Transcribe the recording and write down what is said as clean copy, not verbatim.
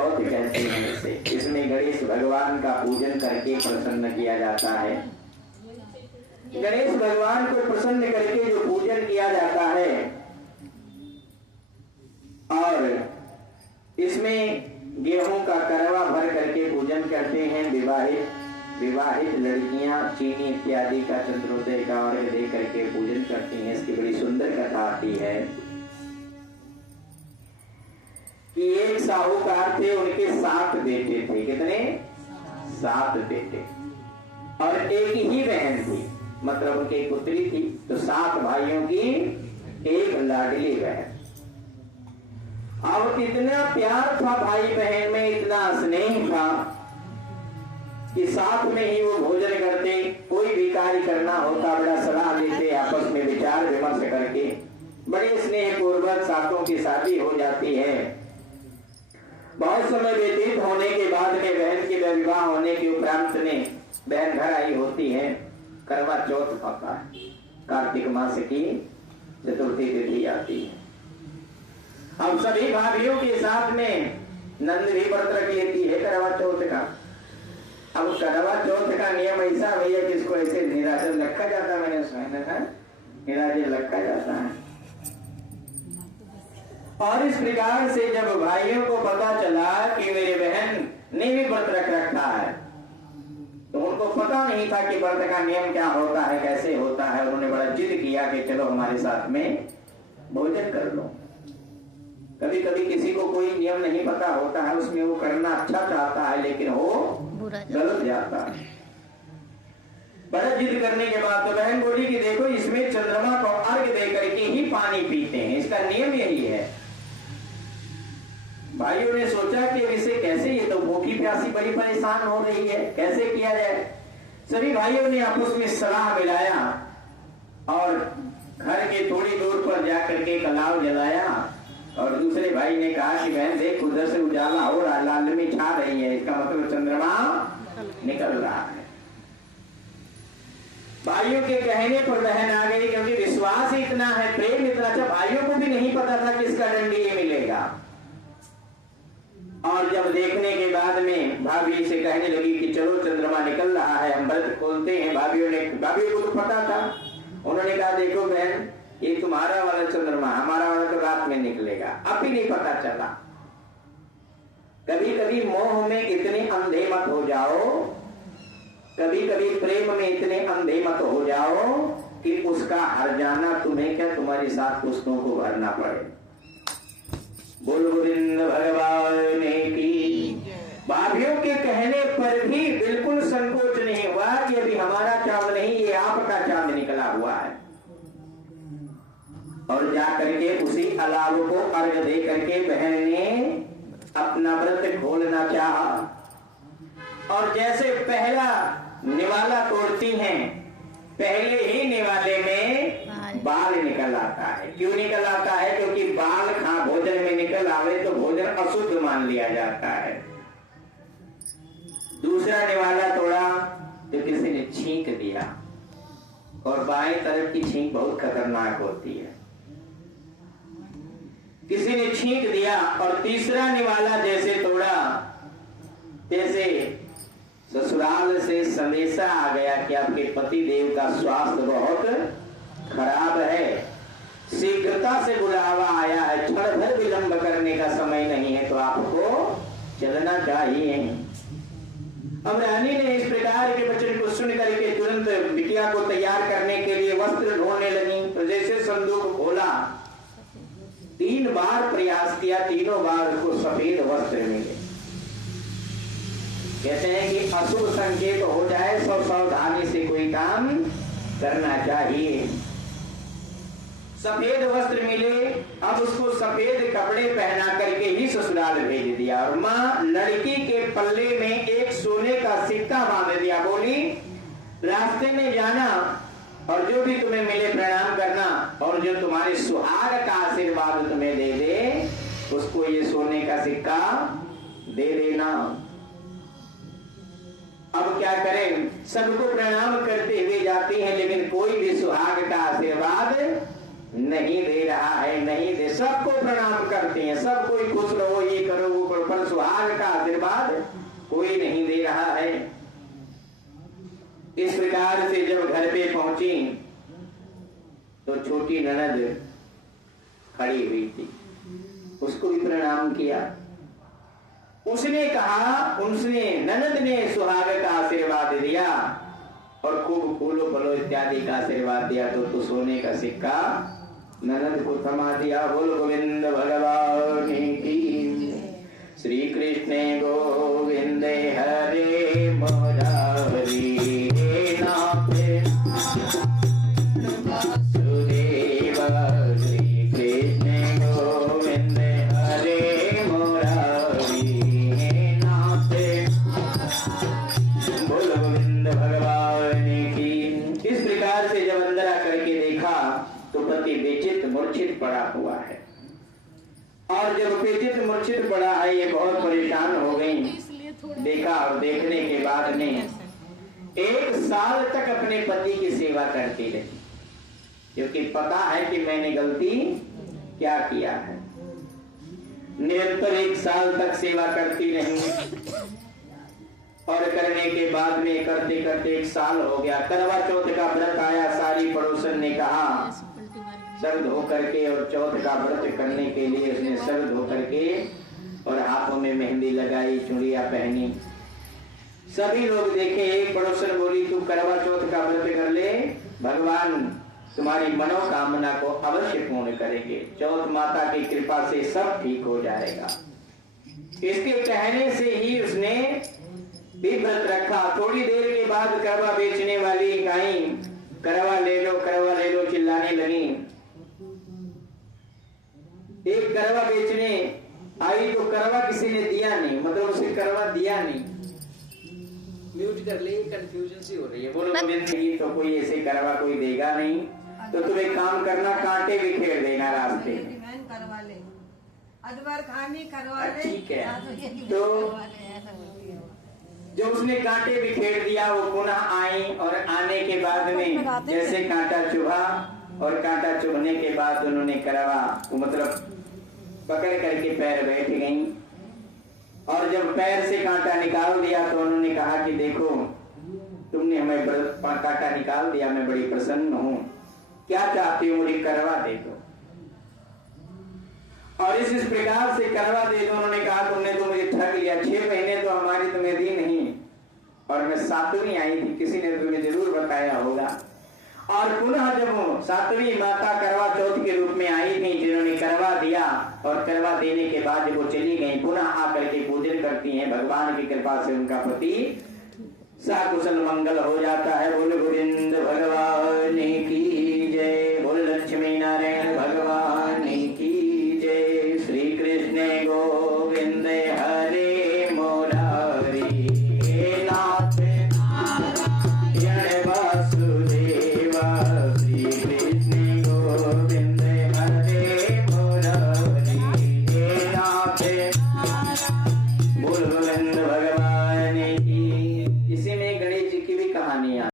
चौथ कहते हैं इसे। इसमें गणेश भगवान का पूजन करके प्रसन्न किया जाता है। गणेश भगवान को प्रसन्न करके जो पूजन किया जाता है, और इसमें गेहूं का करवा भर करके पूजन करते हैं। विवाहित लड़कियां चीनी इत्यादि का चंद्रोदय का अर्घ दे करके पूजन करती हैं। इसकी बड़ी सुंदर कथा आती है कि एक साहूकार थे, उनके 7 बेटे थे। कितने? 7 बेटे, और एक ही बहन थी, मतलब उनकी एक पुत्री थी। तो 7 भाइयों की एक लाडली बहन। अब इतना प्यार था भाई बहन में, इतना स्नेह था कि साथ में ही वो भोजन करते। कोई भी कार्य करना होता बड़ा सलाह देते, आपस में विचार विमर्श करके बड़े स्नेह पूर्वक सातों की शादी हो जाती है। बहुत समय व्यतीत होने के बाद में बहन के विवाह होने के उपरांत में बहन घर आई होती है। करवा चौथ होता है, कार्तिक मास की चतुर्थी तिथि आती है। अब सभी भाभियों के साथ में नंद भी व्रत रख लेती है करवा चौथ का। अब करवा चौथ का नियम ऐसा भैया कि इसको ऐसे निराजन रखा जाता है। मैंने सुना है निराजन रखा जाता है। और इस प्रकार से जब भाइयों को पता चला कि मेरी बहन ने भी व्रत रख रखा है, तो उनको पता नहीं था कि व्रत का नियम क्या होता है, कैसे होता है। उन्होंने बड़ा जिद किया कि चलो हमारे साथ में भोजन कर लो। कभी कभी किसी को कोई नियम नहीं पता होता है, उसमें वो करना अच्छा चाहता है लेकिन वो गलत जाता है। बड़ा जिद करने के बाद तो बहन बोली कि देखो इसमें चंद्रमा को अर्घ दे करके ही पानी पीते हैं, इसका नियम यही है। भाइयों ने सोचा कि इसे कैसे, ये तो भूखी प्यासी बड़ी परेशान हो रही है, कैसे किया जाए। सभी भाइयों ने आपस में सलाह मिलाया और घर के थोड़ी दूर पर जाकर के कलाव जलाया। और दूसरे भाई ने कहा कि बहन देख उधर से उजाला हो रहा, लालमी छा रही है, इसका मतलब चंद्रमा निकल रहा है। भाइयों के कहने पर बहन आ गई, क्योंकि विश्वास इतना है, प्रेम इतना अच्छा। भाइयों को भी नहीं पता था कि इसका दंड ये मिलेगा। और जब देखने के बाद में भाभी से कहने लगी कि चलो चंद्रमा निकल रहा है, हम व्रत खोलते हैं। भाभियों को तो पता था। उन्होंने कहा देखो बहन ये तुम्हारा वाला चंद्रमा, हमारा वाला तो रात में निकलेगा, अब भी नहीं पता चला। कभी कभी मोह में इतने अंधे मत हो जाओ, कभी कभी प्रेम में इतने अंधे मत हो जाओ कि उसका हर जाना तुम्हें क्या, तुम्हारे साथ पुस्तकों को भरना पड़े। बोल गोविंद भगवान की। भाभियों के कहने पर भी बिल्कुल संकोच नहीं हुआ कि अभी हमारा चांद नहीं, ये आपका चांद निकला हुआ है। और जाकर के उसी अलाव को अर्घ दे करके बहन ने अपना व्रत खोलना चाहा। और जैसे पहला निवाला तोड़ती हैं, पहले ही निवाले में बाल निकल आता है। क्यों निकल आता है? क्योंकि बाल भोजन में निकल आवे तो भोजन अशुद्ध मान लिया जाता है। दूसरा निवाला तोड़ा तो किसी ने छींक दिया, और बाएं तरफ की छींक बहुत खतरनाक होती है, किसी ने छींक दिया। और तीसरा निवाला जैसे तोड़ा, जैसे ससुराल से संदेशा आ गया कि आपके पति देव का स्वास्थ्य बहुत खराब है, शीघ्रता से बुलावा आया है, क्षण भर विलंब करने का समय नहीं है, तो आपको चलना चाहिए। अब रानी ने इस प्रकार के वचन को सुन करके तुरंत बिटिया को तैयार करने के लिए वस्त्र ढूंढने लगी। तो जैसे संदूक खोला, 3 बार प्रयास किया, तीनों बार उसको सफेद वस्त्र मिले। कहते हैं कि अशुभ संकेत हो जाए सब सावधानी से कोई काम करना चाहिए। सफेद वस्त्र मिले, अब उसको सफेद कपड़े पहना करके ही ससुराल भेज दिया। और माँ लड़की के पल्ले में एक सोने का सिक्का बांध दिया, बोली रास्ते में जाना और जो भी तुम्हें मिले प्रणाम करना, और जो तुम्हारे सुहाग का आशीर्वाद तुम्हें दे दे उसको ये सोने का सिक्का दे देना। अब क्या करें, सबको प्रणाम करते हुए जाती हैं, लेकिन कोई भी सुहाग का आशीर्वाद नहीं दे रहा है, नहीं दे। सबको प्रणाम करती हैं, सब कोई खुश रहो, ये करो वो करो, पर सुहाग का आशीर्वाद कोई नहीं दे रहा है। इस प्रकार से जब घर पे पहुंची तो छोटी ननद खड़ी हुई थी, उसको भी प्रणाम किया। उसने कहा, उसने ननद ने सुहाग का आशीर्वाद दिया और खूब फूलो फलो इत्यादि का आशीर्वाद दिया, तो सोने का सिक्का ननद को थमा दिया। बोल गोविंद भगवान की। श्री कृष्ण गोविंद हरे मुरारी नाथ सुदेव। श्री कृष्ण गोविंद हरे मुरारी नाथ। बोल गोविंद भगवान की। इस प्रकार से जब अंदर आकर के देखा तो पति बेचित मूर्छित पड़ा हुआ है, और जब बेचित मूर्छित पड़ा है ये बहुत परेशान हो गई। देखा और देखने के बाद में 1 साल तक अपने पति की सेवा करती रही, क्योंकि पता है कि मैंने गलती क्या किया है। निरंतर 1 साल तक सेवा करती रही, और करने के बाद में करते करते 1 साल हो गया। करवा चौथ का व्रत आया, सारी पड़ोसन ने कहा सर धो करके, और चौथ का व्रत करने के लिए उसने सर धो करके और हाथों में मेहंदी लगाई, चूड़ियां पहनी। सभी लोग देखे। एक पड़ोसन बोली तू करवा चौथ का व्रत कर ले, भगवान तुम्हारी मनोकामना को अवश्य पूर्ण करेंगे, चौथ माता की कृपा से सब ठीक हो जाएगा। इसके कहने से ही उसने भी व्रत रखा। थोड़ी देर के बाद करवा बेचने वाली गाय करवा ले लो चिल्लाने लगी। एक करवा बेचने आई तो करवा किसी ने दिया नहीं, मतलब उसे करवा दिया नहीं। म्यूट कर ले, कंफ्यूजन सी हो रही है। बोलो नहीं तो कोई ऐसे करवा कोई देगा नहीं, तो तुम एक काम करना, कांटे बिखेर देना रास्ते में। करवा ले, अदबर खानी करवा ले। ठीक है। तो जो उसने कांटे बिखेर दिया वो पुनः आई, और आने के बाद में जैसे कांटा चुभा, और कांटा चुभने के बाद उन्होंने करवा मतलब पकड़ करके पैर बैठ गई, और जब पैर से कांटा निकाल दिया तो उन्होंने कहा कि देखो तुमने हमें कांटा निकाल दिया, मैं बड़ी प्रसन्न हूँ, क्या चाहती हो मुझे करवा दे दो। और इस प्रकार से करवा दे दो। उन्होंने कहा तुमने तो मुझे ठग लिया, 6 महीने तो हमारी तुम्हें दी नहीं, और मैं 7वीं आई थी, किसी ने तुम्हें जरूर बताया होगा। और पुनः जब 7वीं माता करवा चौथ के रूप में आई थी, जिन्होंने करवा दिया, और करवा देने के बाद जब वो चली गई, पुनः आकर के पूजन करती हैं, भगवान की कृपा से उनका पति सकुशल मंगल हो जाता है। बोले गोविंद भगवान की।